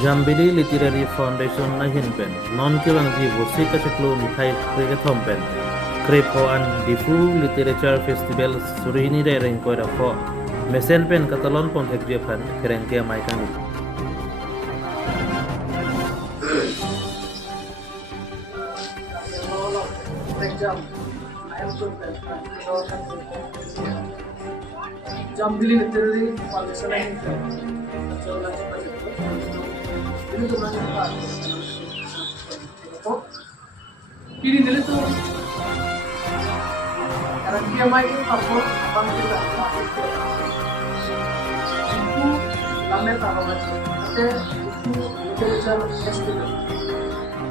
Jambili Literary Foundation ahin pen non kilang di bosi kaceklun kai kreke thompen krepo an difu literature festival surihini re rengko da fo mesen pen katalon pon thekje pan Pherangke amei kangni Jambili Literary Foundation ini temannya Pak. Ini nilai karena dia main papor abang kita itu kami taruh aja. Ada itu literature festival.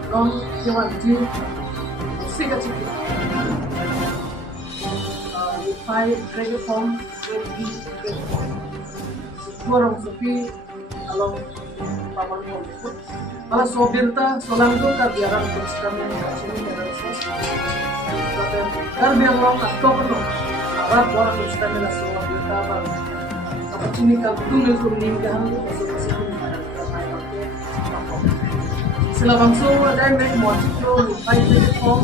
Non cuma di musik aja. Five reggae form, orang sepi kalau paman itu malah sobirta solango biaran terus kami sini biaran sos biar long atau penuh alat orang terus kami lah sobirta bang apa sini kalau tunggu ninggahan masuk sila bangso ada make mochito five reggae form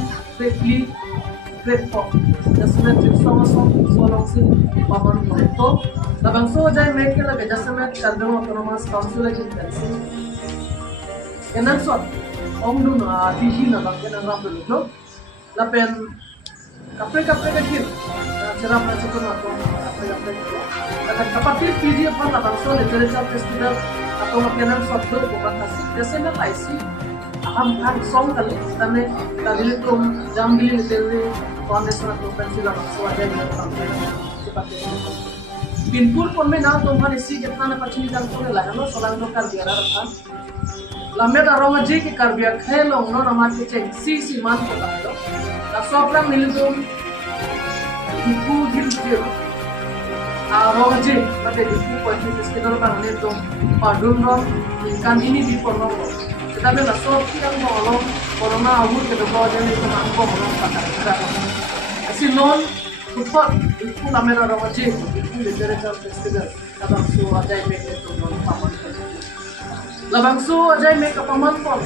platform jasmet sama solong si paman itu labang so jai make lage jasmet kadro autonomous council lagi tensi enan sot omdu na dihi na bang enan rambo lo lapen kapre ka kir cerah macam tu atau kapre lakan kapati pdf pan labang so literature festival atau enan sot do bukan kasih jasmet IC aham kan song kali tane tadi itu Jambili Literary Foundation atau pensilah suara yang seperti itu. Pinpul pun menang tuhan isi kita nak percaya dengan lah, no solang tu kan biara kan. Lama dah orang aja ke karbiak helong, no nama kita si man tu kan tu. Tak sobrang nilai ibu hidup. Orang aja, macam ibu kuasi sekitar orang ni tu padun rom, ikan ini di porno. Tetapi lah sopi yang mau corona awal kita bawa jadi itu mampu orang pakai. Asyik non, tutup itu kamera orang aja, itu literature festival. Labang su ajai make itu non paman. Labang su ajai make paman pun,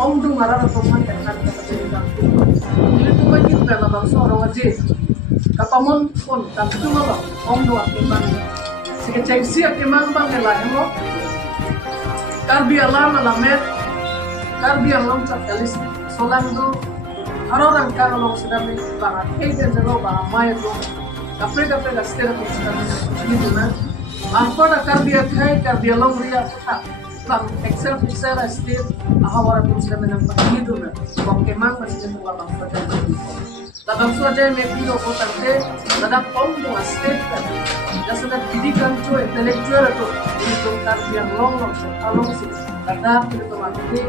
om tu marah atau paman kan kita jadi kan. Ini tu kan kita labang su orang aja. Kapaman pun, tapi tu malah om tu akibat. Sekecil siap emang bang elak emo. Karbi alam alamet, karbi alam cakalis solang tu. Orang kalau sedang bangat, dan jelo bangat maya tu, kapre gaster tu sedang ini tu na. Apa nak karbi alam ria tak, bang excel estate, ahawara tu sedang nampak ini tu na. Bang kemang masih jemput bang saja. Labang saja mesti lo kotak ladang pom tu estate kan. Jasa dah didikan tu intellectual tu, ini tu karbi alam along sih. Ladang itu mati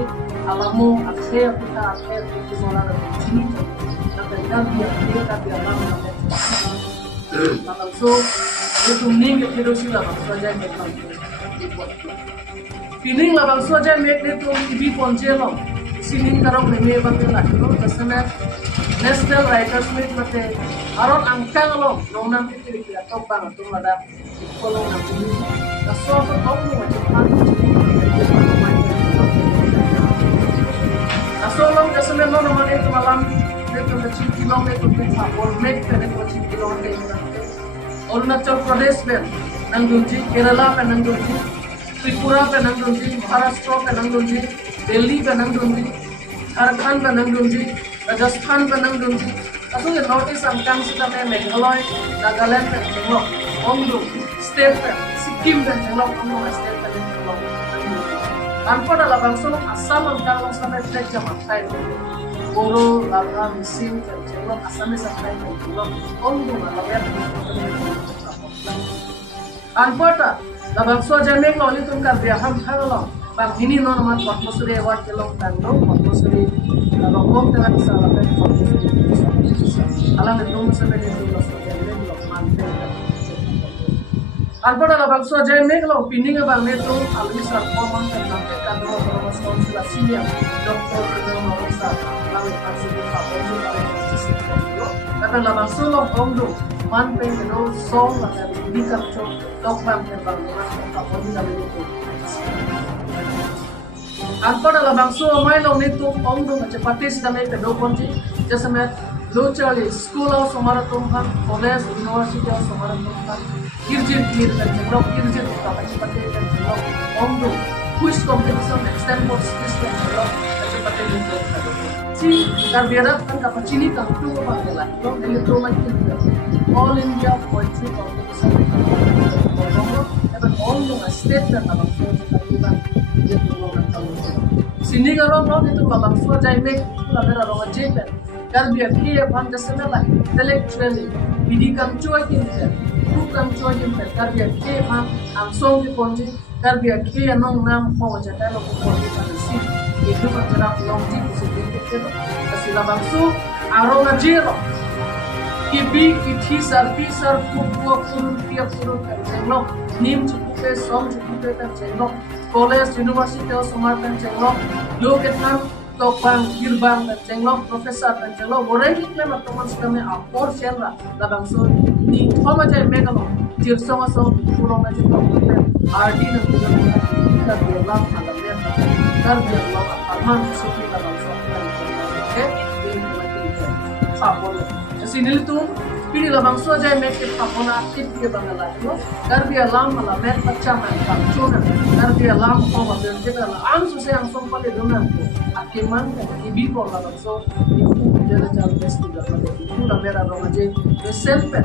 alamu akhir itu solar ini nak biar lama langsung itu ning itu sila saja mereka feeling lah saja mereka itu ibi ponjelo sini karang meme bangla itu jasana national writers meet mate aron angkang lo nonang itu atau bang tu ada kalau nak ini kasih apa tahu macam Asolong jasana no nama itu malam itu macam kilometer kita, ormek kena macam kilometer. Arunachal Pradesh pen nanggunji, Kerala pen nanggunji, Tripura pen nanggunji, Maharashtra pen nanggunji, Delhi pen nanggunji, Jharkhand pen nanggunji, Rajasthan pen nanggunji. Asul yang notice angkang kita pen Meghalaya, Nagaland pen jenglok, Ondo, state pen, Sikkim pen jenglok, Ondo state pen jenglok. Tanpa dalam bangsa asam angkang long sampai trek jaman kai Goro, Lala, Misim, jenglok asamnya sampai jenglok Ondo ngalawet tanpa tak dalam bangsa jamek lo itu kan biaham halong bang ini non mat atmosfer award kelong tandong atmosfer longkong dengan salah satu alam itu sampai itu lo jamek lo mantel tanpa dalam bangsa jamek lo pining abang itu alwi sarpomang dan sampai kadro autonomous council senior doktor Kedong Rosa lalu kasih kapolri lalu kasih kapolri kata dalam bangsa lo ondo mantel itu song atau di kapco dokter terbang dengan kapolri lalu itu Angko dalam bangsu amai long ni tu ong dong macam partis kami ke do konji jasa met lo chali school au somara tumhan college university au somara tumhan kirjir kan jenglok kirjir ka macam partis kan jenglok ong dong quiz competition external quiz kan jenglok macam partis kan si karbiara kan kapacini kan tu apa lah lo dari tu macam all India poetry competition all dong state kan abang so kan sini kalau mau itu babang suara jai mek pula mera ronga jepen karbiar kia pan jasana lah intellectually bidikam cuai kinter bukan cuai kinter karbiar kia pan angsong di ponji karbiar kia nong nam mau jata lo ponji pada si itu macam long ji kusi kinter kasih labang su aronga jero kibi kisar kupua purun pia purun kan jenglok nim cukupe som cukupe kan jenglok college university of Sumatera jenglok lokethan topang girbang kan jenglok professor kan jenglok borai klaim teman sekami apor shelra labang so ni thoma jai megalo jirsonga so purong na jenglok RD na kita biarlah alam dia kar biarlah arman suki labang so okay ini sini tu pilih labang so jai make it apona aktif dia bangala no karbiya lam mala met pacha man kamchuna karbiya lam ko ba berjega la am so se am som pale dona ko akiman ki bi ko labang so itu jela jal festival male itu la mera romaje de selfe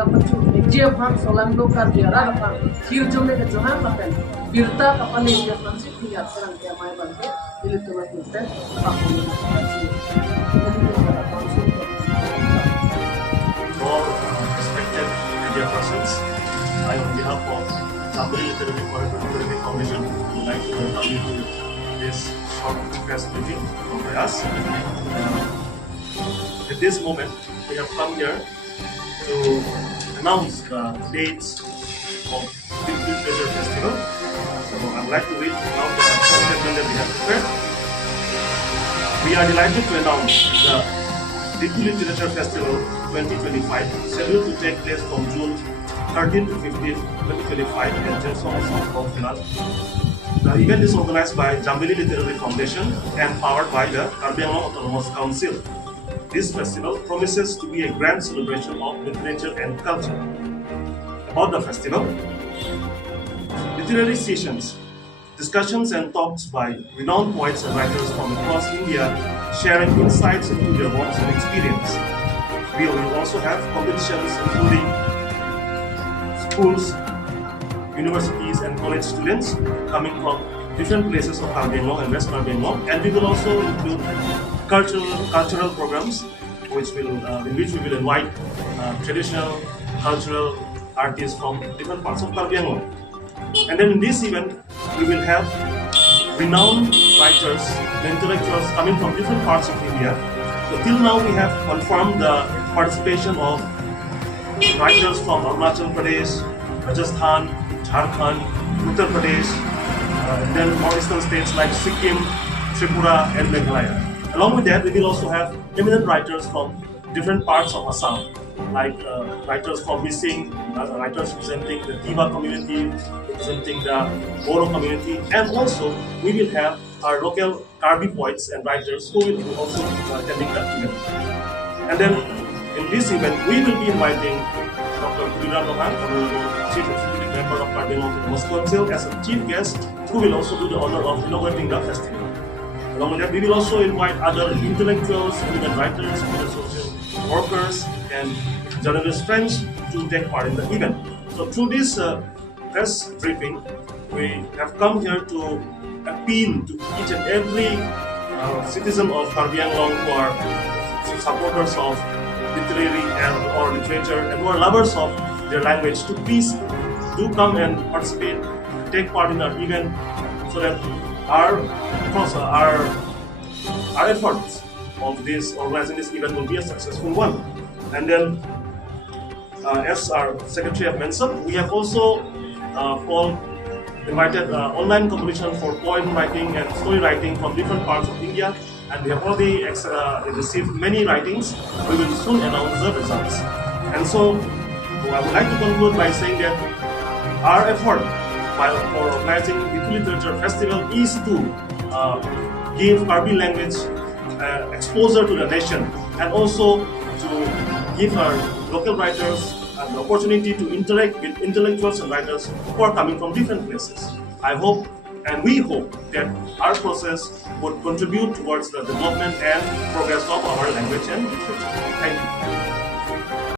kapachu je bhan solando karbiya ra pa khir jome ke jona patel birta kapale dia mansi ki atran ke mai banke ile to ma kulte all respected media persons, I on behalf of Jambili Literary Foundation would like to welcome you to this short press briefing by us. At this moment, we have come here to announce the dates of the Literature Festival. So I would like to read now the statement that we have prepared. We are delighted to announce the Literature Festival 2025, scheduled to take place from June 13 to 15, 2025 at JLF. The event is organized by Jambili Literary Foundation and powered by the Karbi Anglong Autonomous Council. This festival promises to be a grand celebration of literature and culture. About the festival, literary sessions, discussions and talks by renowned poets and writers from across India sharing insights into their works and experience. We will also have competitions including schools, universities and college students coming from different places of Karbi Anglong and West Karbi Anglong, and we will also include cultural programs in which we will invite traditional cultural artists from different parts of Karbi Anglong. And then in this event, we will have renowned writers and intellectuals coming from different parts of India. So till now we have confirmed the participation of writers from Arunachal Pradesh, Rajasthan, Jharkhand, Uttar Pradesh, and then northeastern states like Sikkim, Tripura and Meghalaya. Along with that, we will also have eminent writers from different parts of Assam, like writers from Missing, writers representing the Tiba community, representing the Boro community, and also we will have our local Karbi poets and writers who will also be attending that event. And then in this event, we will be inviting Dr. Kudiran Lohan, Chief Executive Member of Karbi Anglong Autonomous Council, as a chief guest, who will also do the honor of inaugurating the festival. Along with that, we will also invite other intellectuals, eminent writers, eminent social workers, and journalist friends to take part in the event. So through this press briefing, we have come here to appeal to each and every citizen of Karbi Anglong who are supporters of literary or literature and who are lovers of their language to please do come and participate, take part in our event, so that our efforts of this organizing this event will be a successful one. And then, as our secretary have mentioned, we have also invited online competition for poem writing and story writing from different parts of India, and we have already received many writings. We will soon announce the results. And so, I would like to conclude by saying that our effort for organizing the Literature Festival is to give Karbi language exposure to the nation, and also to give our local writers the opportunity to interact with intellectuals and writers who are coming from different places. I hope and we hope that our process would contribute towards the development and progress of our language and literature. Thank you.